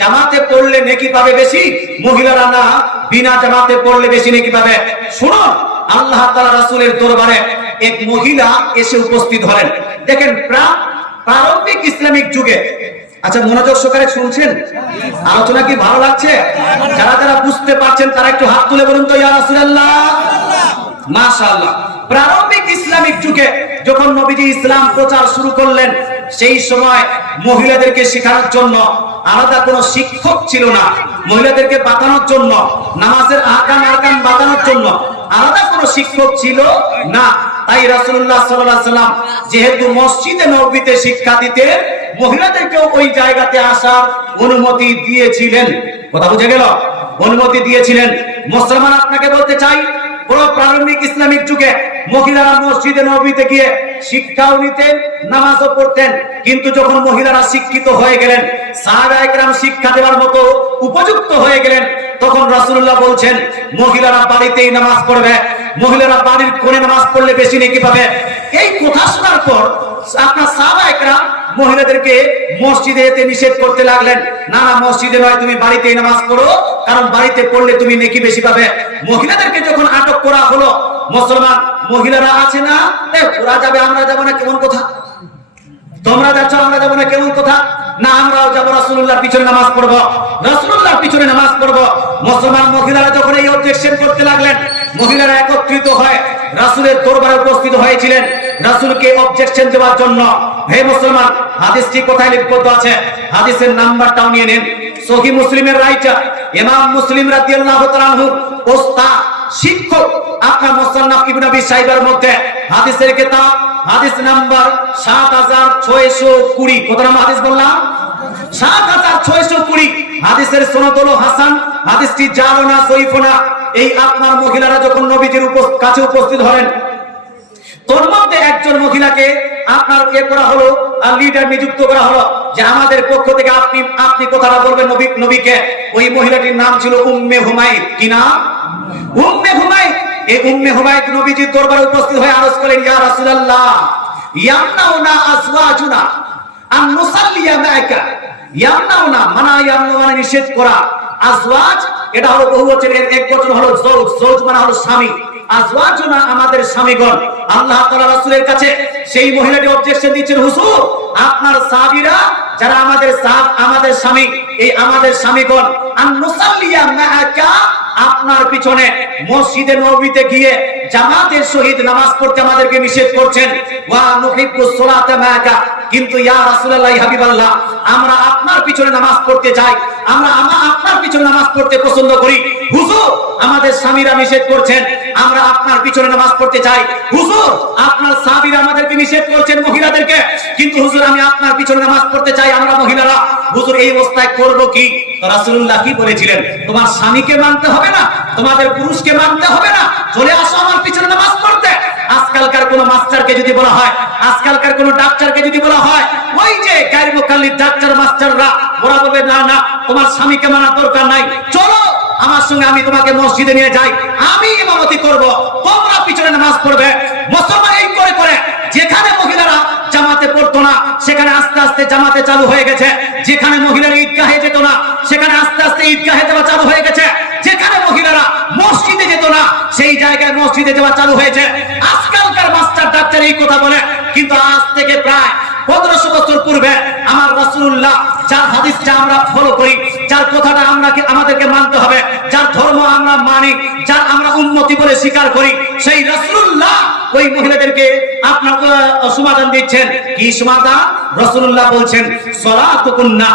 জামাতে পড়লে নেকি পাবে বেশি, মহিলারা না বিনা জামাতে পড়লে বেশি নেকি পাবে। শুনুন, আল্লাহ তাআলা রাসূলের দরবারে এক মহিলা এসে উপস্থিত হলেন। দেখেন প্রারম্ভিক ইসলামিক যুগে, আচ্ছা মনোযোগ সহকারে শুনছেন? আলোচনা কি ভালো লাগছে? যারা যারা বুঝতে পারছেন তারা একটু হাত তুলে বলুন তো ইয়া রাসূলুল্লাহ। মাশাআল্লাহ। প্রারম্ভিক ইসলামিক যুগে যখন নবীজি ইসলাম প্রচার শুরু করলেন, সেই সময় মহিলাদেরকে শেখানোর জন্য আলাদা কোনো শিক্ষক ছিল না। মহিলাদেরকে বাতানোর জন্য, নামাজের আহকাম বাতানোর জন্য আলাদা কোনো শিক্ষক ছিল না। তাই রাসূলুল্লাহ সাল্লাল্লাহু আলাইহি সাল্লাম যেহেতু মসজিদে নববীতে শিক্ষা দিতে, মহিলাদেরকেও ওই জায়গাতে আসার অনুমতি দিয়েছিলেন। কথা বুঝে গেল? অনুমতি দিয়েছিলেন। মুসলমান, আপনাকে বলতে চাই, পুরো প্রারম্ভিক ইসলামিক যুগে মহিলারা মসজিদে নববীতে গিয়ে শিক্ষাও নিতেন, নামাজও পড়তেন। কিন্তু যখন মহিলারা শিক্ষিত হয়ে গেলেন, সাহাবায়ে কেরাম শিক্ষা দেওয়ার মতো উপযুক্ত হয়ে গেলেন, তখন রাসূলুল্লাহ বলছেন মহিলারা বাড়িতেই নামাজ পড়বে, মহিলারা বাড়ির কোণে নামাজ পড়লে বেশি নেকি পাবে। এই কথা শোনার পর আপনার সাহাবায়ে কেরাম মহিলাদেরকে মসজিদে যেতে নিষেধ করতে লাগলেন। না না, মসজিদে নয়, তুমি বাড়িতেই নামাজ পড়ো, কারণ বাড়িতে পড়লে তুমি নেকি বেশি পাবে। মহিলাদেরকে যখন আটক করা হলো, মুসলমান মহিলারা আছে না, ওরা যাবে আমরা যাবো না, কেমন কথা? তোমরা যাচ্ছ আমরা যাবো না, কেমন কথা? না, আমরাও যাবো, রাসূলুল্লাহর পিছনে নামাজ পড়বো, রাসূলুল্লাহর পিছনে নামাজ পড়বো। মুসলমান মহিলারা যখন এই অবজেকশন করতে লাগলেন, মহিলারা একত্রিত হয় রাসূলের দরবারে উপস্থিত হয়েছিলেন রাসূলকে অবজেকশন দেওয়ার জন্য। হে মুসলমান, হাদিসটি কোথায় লিপিবদ্ধ আছে? হাদিসের নাম্বারটাও নিয়ে নেন। সহিহ মুসলিমের রাইটার ইমাম মুসলিম রাদিয়াল্লাহু তাআলা আনহু ওস্তাদ শিক্ষক, আপনার মুসান্নাফ ইবনে আবি শাইবার মধ্যে হাদিসের কিতাব হাদিস নাম্বার 7620। কত নাম্বার হাদিস বললাম? 7620। হাদিসের সনদ হলো হাসান, হাদিসটি জাল না সহিহ না। এই আপনার মহিলারা যখন নবীজির কাছে উপস্থিত হলেন, তোর মধ্যে একজন মহিলাকে আপনার করা হলো, লিডার নিযুক্ত করা হলো, যে আমাদের পক্ষ থেকে আপনি কথাটা বলবেন নবীকে। ওই মহিলাটির নাম ছিল উম্মে হুমায়দ। কি নাম? উম্মে হুমায়দ। এই উম্মে হুমায়দ নবীজির দরবারে উপস্থিত হয়ে আরজ করেন, ইয়া রাসূলুল্লাহ, ইয়ামনাউনা আজওয়াজুনা আন নুসাল্লিয়া মা'আকা। ইয়ামনাউনা মানে নিষেধ করা, আজওয়াজ এটা হলো বহুবচনের এক বচন হলো জওজ, জওজ মানে হলো স্বামী, আজওয়াজুনা আমাদের স্বামীগণ। আল্লাহ তাআলা রাসূলের কাছে সেই মহিলাটি অবজেকশন দিচ্ছেন, হুজুর আপনার সাহাবীরা যারা আমাদের স্বামী, এই আমাদের স্বামীগণ আন নুসাল্লিয়া মা'আকা, আপনার পিছনে মসজিদে নববীতে গিয়ে জামাতের সহিত নামাজ পড়তে আমাদেরকে নিষেধ করছেন। ওয়া নুহিব্বুস সালাতা মা'আকা, কিন্তু ইয়া রাসূলুল্লাহ হাবিবাল্লাহ, আমরা আপনার পিছনে নামাজ পড়তে চাই, আমরা আপনার পিছনে নামাজ পড়তে পছন্দ করি। হুজুর আমাদের স্বামীরা নিষেধ করছেন, আমরা আপনার পিছনে নামাজ পড়তে চাই। হুজুর আপনার সাহাবীরা আমাদেরকে নিষেধ করছেন মহিলাদেরকে, কিন্তু হুজুর আমি আপনার পিছনে নামাজ পড়তে চাই আমরা মহিলারা। হুজুর এই অবস্থায় করব কি? তো রাসূলুল্লাহ কি বলেছিলেন? তোমার স্বামীকে মানতে হবে না, তোমাদের পুরুষকে মানতে হবে না, চলে আসো আমার পিছনে নামাজ পড়তে। আজকালকার কোন মাস্টারকে যদি বলা হয়, আজকালকার কোন ডাক্তারকে যদি বলা হয়, ওই যে গায়র মুকাল্লিদ ডাক্তার মাস্টাররা, ওরা বলবে না না তোমার স্বামীকে মানার দরকার নাই, চলো আমার সঙ্গে, আমি তোমাকে মসজিদে নিয়ে যাই, আমি ইমামতি করব, তোমরা পিছনে নামাজ পড়বে। মুসলমান এই করে করে যেখানে মহিলারা জামাতে পড়তো না, সেখানে আস্তে আস্তে জামাতে চালু হয়ে গেছে। যেখানে মহিলারা ঈদগাহে যেত না, সেখানে আস্তে আস্তে ঈদগাহে যাওয়া চালু হয়ে গেছে। যেখানে মহিলারা মসজিদে যেত না, সেই জায়গায় মসজিদে যাওয়া চালু হয়েছে। আজকালকার মাস্টার ডাক্তার এই কথা বলে, কিন্তু আজ থেকে প্রায় 1500 বছর পূর্বে আমার রাসূলুল্লাহ যার হাদিসটা আমরা ফলো করি, যার কথাটা আমাদেরকে মানতে হবে, যার ধর্ম আমরা মানি, যার আমরা উম্মতি বলে স্বীকার করি, সেই রাসূলুল্লাহ ওই মহিলাদেরকে আপনার সমাধান দিচ্ছেন। কি সমাধান? রাসূলুল্লাহ বলছেন, সালাতুকুন্না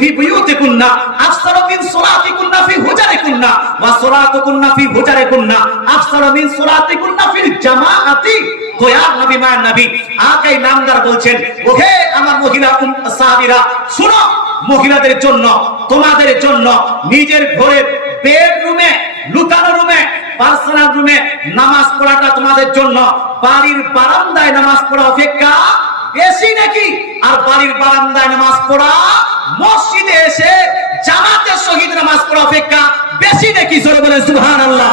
ফি বুয়ুতিকুন্না আফসালু মিন সালাতিকুন্না ফি হুজারিকুন্না ওয়া সালাতুকুন্না ফি হুজারিকুন্না আফসালু মিন সালাতিকুন্না ফিল জামাআতি। গোয়া নবী মা নবী আকাই নামদার বলছেন, ওহে আমার মহিলা সাহাবীরা, শুনো, মহিলাদের জন্য, তোমাদের জন্য নিজের ঘরের বেডরুমে, লুকানো রুমে, পার্সোনাল রুমে নামাজ পড়াটা তোমাদের জন্য বাড়ির বারান্দায় নামাজ পড়া অপেক্ষা বেশি নাকি? আর বাড়ির বারান্দায় নামাজ পড়া মসজিদে এসে জামাতের সহিত নামাজ পড়া অপেক্ষা বেশি নাকি? জোরে বলেন সুবহানাল্লাহ।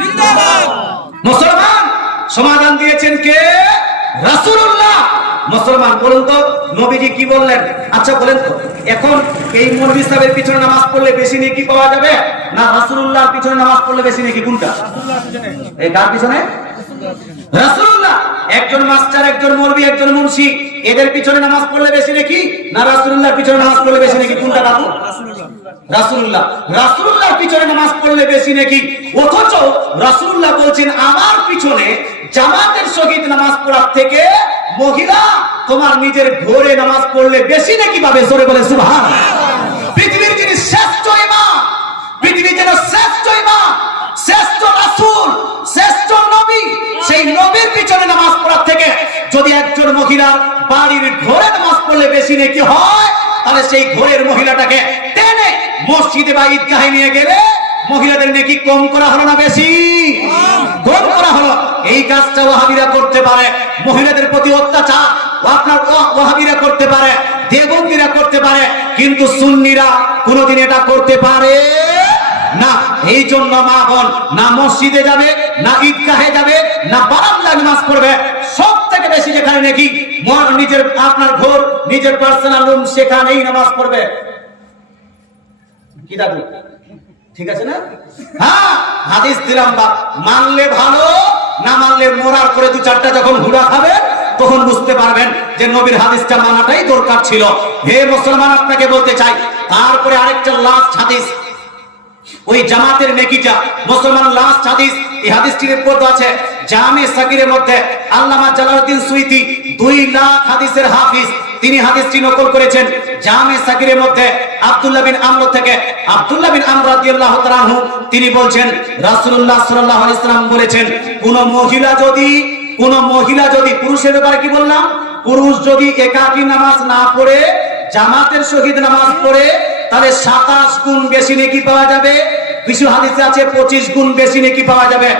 জিন্দাবাদ। মুসলমান সমাধান দিয়েছেন কে? রাসূলুল্লাহ। মুসলমান বলুন তো নবীজি কি বললেন? আচ্ছা বলেন তো এখন এই মৌলভী সাহেবের পিছনে নামাজ পড়লে বেশি নেকি পাওয়া যাবে না রাসূলুল্লাহর পিছনে নামাজ পড়লে বেশি নেকি? কোনটা? এই কার পিছনে? রাসূলুল্লাহ। একজন মাস্টার, একজন মৌলভী, একজন মুন্সি, এদের পিছনে নামাজ পড়লে বেশি নেকি না রাসূলুল্লাহর পিছনে নামাজ পড়লে বেশি নেকি? কোনটা বাবু? রাসূলুল্লাহ। রাসূলুল্লাহর পিছনে নামাজ পড়লে বেশি নেকি, অথচ রাসূলুল্লাহ বলছেন আমার পিছনে জামাতের সহিত নামাজ পড়ার থেকে মহিলা তোমার নিজের ঘরে নামাজ পড়লে বেশি নেকি পাবে। জোরে বলে সুবহানাল্লাহ। পৃথিবীর যিনি শ্রেষ্ঠ ইমাম, পৃথিবীর যেন শ্রেষ্ঠ ইমাম, শ্রেষ্ঠ রাসূল, শ্রেষ্ঠ নবী, সেই নবীর পিছনে নামাজ পড়ার থেকে যদি একজন মহিলা বাড়ির ঘরে নামাজ পড়লে বেশি নেকি হয়, তাহলে সেই ঘরের মহিলাটাকে টেনে মসজিদে বা ঈদগাহে নিয়ে গেলে মহিলাদের নেকি কম করা হলো না বেশি? কম করা হলো। এই কাজটা ওয়াহাবিরা করতে পারে, মহিলাদের প্রতি অত্যাচার আপনার ওয়াহাবিরা করতে পারে, দেওবন্দীরা করতে পারে, কিন্তু সুন্নিরা কোনোদিন এটা করতে পারে না। এই জন্য মা বোন না মসজিদে যাবে, না ঈদগাহে যাবে, না বারান্দায় নামাজ পড়বে, সব থেকে বেশি যেখানে নাকি নিজের আপনার ঘর, নিজের পার্সোনাল রুম, সেখানেই নামাজ পড়বে। কি দাদু ঠিক আছে না? হ্যাঁ, হাদিস দিলাম বা মানলে ভালো, না মানলে মোরার করে দু চারটা যখন হুড়া খাবে তখন বুঝতে পারবেন যে নবীর হাদিসটা মানাটাই দরকার ছিল। হে মুসলমান, আপনাকে বলতে চাই, তারপরে আরেকটা লাস্ট হাদিস, ওই জামাতের নেকিটা। মুসলমান লাস্ট হাদিস, এই হাদিসটির রিপোর্ট আছে জামে সাগীরের মধ্যে। আল্লামা জালালউদ্দিন সুয়ুতী 2 লাখ হাদিসের হাফিজ, তিনি হাদিসটি নকল করেছেন জামে সাগীরের মধ্যে আব্দুল্লাহ বিন আমর থেকে। আব্দুল্লাহ বিন আমর রাদিয়াল্লাহু তাআলা আনহু তিনি বলছেন রাসূলুল্লাহ সাল্লাল্লাহু আলাইহি ওয়াসাল্লাম বলেছেন, কোন মহিলা যদি পুরুষের ব্যাপারে কি বললাম, পুরুষ যদি একাকী নামাজ না পড়ে জামাতের সহিত নামাজ পড়ে তাহলে 27 গুণ বেশি নেকি পাওয়া যাবে। কিছু হাদিসে আছে 25 গুণ বেশি নেকি পাওয়া যাবে।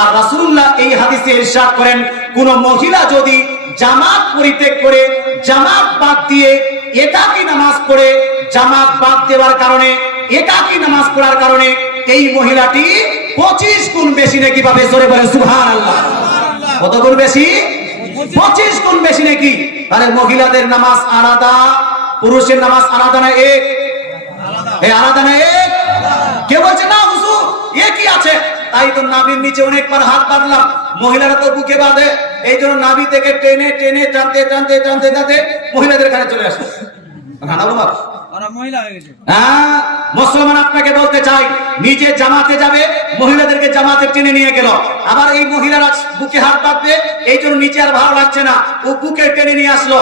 আর রাসূলুল্লাহ এই হাদিসে ইরশাদ করেন, কোন মহিলা যদি জামাত পরিত্যাগ করে জামাত বাদ দিয়ে একাকী নামাজ পড়ে, জামাত বাদ দেওয়ার কারণে, একাকী নামাজ পড়ার কারণে এই মহিলাটি 25 গুণ বেশি নেকি পাবে। জোরে বলেন সুবহানাল্লাহ। কত গুণ বেশি? 25 গুণ বেশি নেকি। তাহলে মহিলাদের নামাজ আলাদা, পুরুষের নামাজ আলাদা না এক? এই আলাদা না এক? কে বলছে না হুজুর একই আছে? তাই তো নাভির নিচে অনেকবার হাত বাঁধলাম, মহিলারা তো বুকে বাঁধে, এই জন্য নাভি থেকে টেনে টেনে টানতে টানতে টানতে টানতে মহিলাদের কাছে চলে আসে। মুসলমান, আপনাকে বলতে চাই, নিজে জামাতে যাবে, মহিলাদেরকে জামাতে টেনে নিয়ে গেল, আবার এই মহিলারা বুকে হাত বাঁধবে, এই জন্য নিচে আর ভালো লাগছে না, ও বুকে টেনে নিয়ে আসলো।